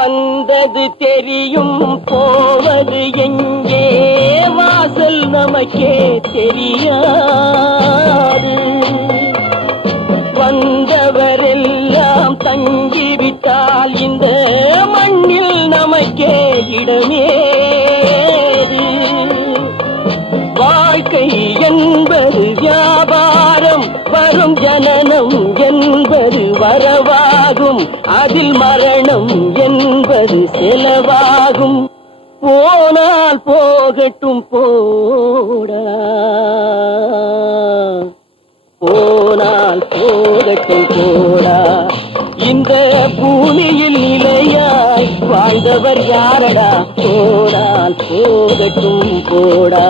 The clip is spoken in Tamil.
வந்தது தெரியும் போவது எங்கே வாசல் நமக்கே தெரியாது. வந்தவரெல்லாம் தங்கிவிட்டால் இந்த மண்ணில் நமக்கே இடமேது. வாழ்க்கை என்பது வியாபாரம், வரும் ஜனனம் என்பது வரவாகும், அதில் மரணம் என்பது செலவாகும். போனால் போகட்டும் போடா, போனால் போகட்டும் போடா. இந்த பூமியில் நிலையாய் வாழ்ந்தவர் யாரடா? போனால் போகட்டும் போடா.